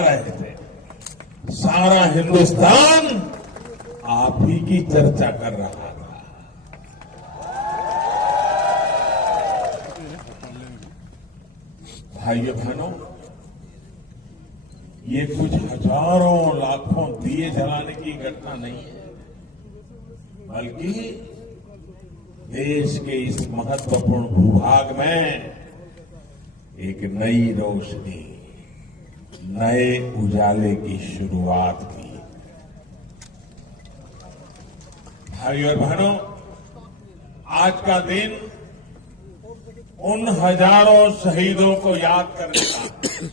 रहे थे, सारा हिंदुस्तान आप ही की चर्चा कर रहा था। भाइयों बहनों, ये कुछ हजारों लाखों दिए जलाने की घटना नहीं है, बल्कि देश के इस महत्वपूर्ण भूभाग में एक नई रोशनी, नए उजाले की शुरुआत की। भाइयों और बहनों, आज का दिन उन हजारों शहीदों को याद करने का,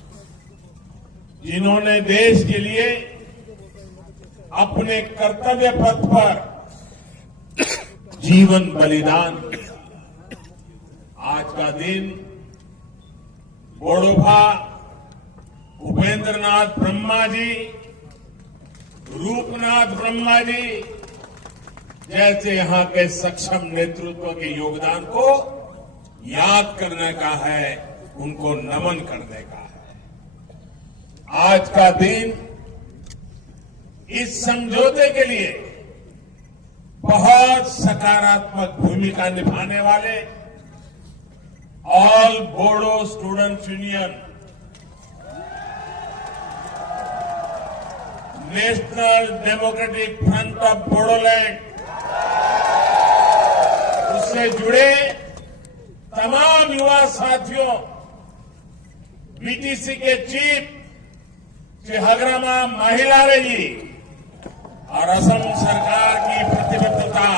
जिन्होंने देश के लिए अपने कर्तव्य पथ पर जीवन बलिदान किया। आज का दिन बोडोफा उपेंद्रनाथ ब्रह्मा जी, रूपनाथ ब्रह्मा जी जैसे यहां के सक्षम नेतृत्व के योगदान को याद करने का है, उनको नमन करने का है। आज का दिन इस समझौते के लिए बहुत सकारात्मक भूमिका निभाने वाले all Bodo students union, national democratic front of Bodoland, उससे जुड़े तमाम युवा साथियों, बीटीसी के चीफ श्री हगरमा महिलारे जी और असम सरकार की प्रतिबद्धता,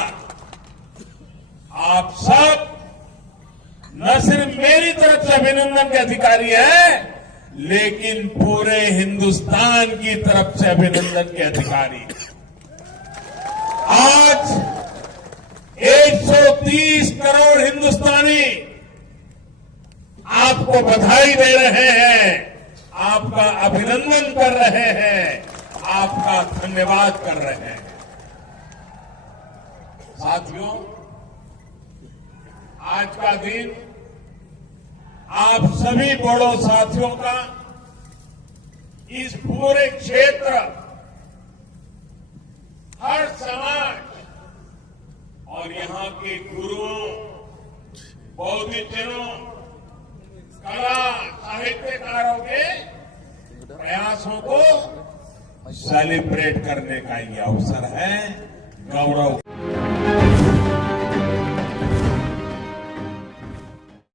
आप सब न सिर्फ मेरी तरफ से अभिनंदन के अधिकारी हैं, लेकिन पूरे हिंदुस्तान की तरफ से अभिनंदन के अधिकारी। आज 130 करोड़ हिंदुस्तानी आपको बधाई दे रहे हैं, आपका अभिनंदन कर रहे हैं, आपका धन्यवाद कर रहे हैं। साथियों, आज का दिन आप सभी बोडो साथियों का इस पूरे क्षेत्र, हर समाज और यहां के गुरुओं, बौद्धिजनों, कला साहित्यकारों के प्रयासों को सेलिब्रेट करने का ये अवसर है। गौरव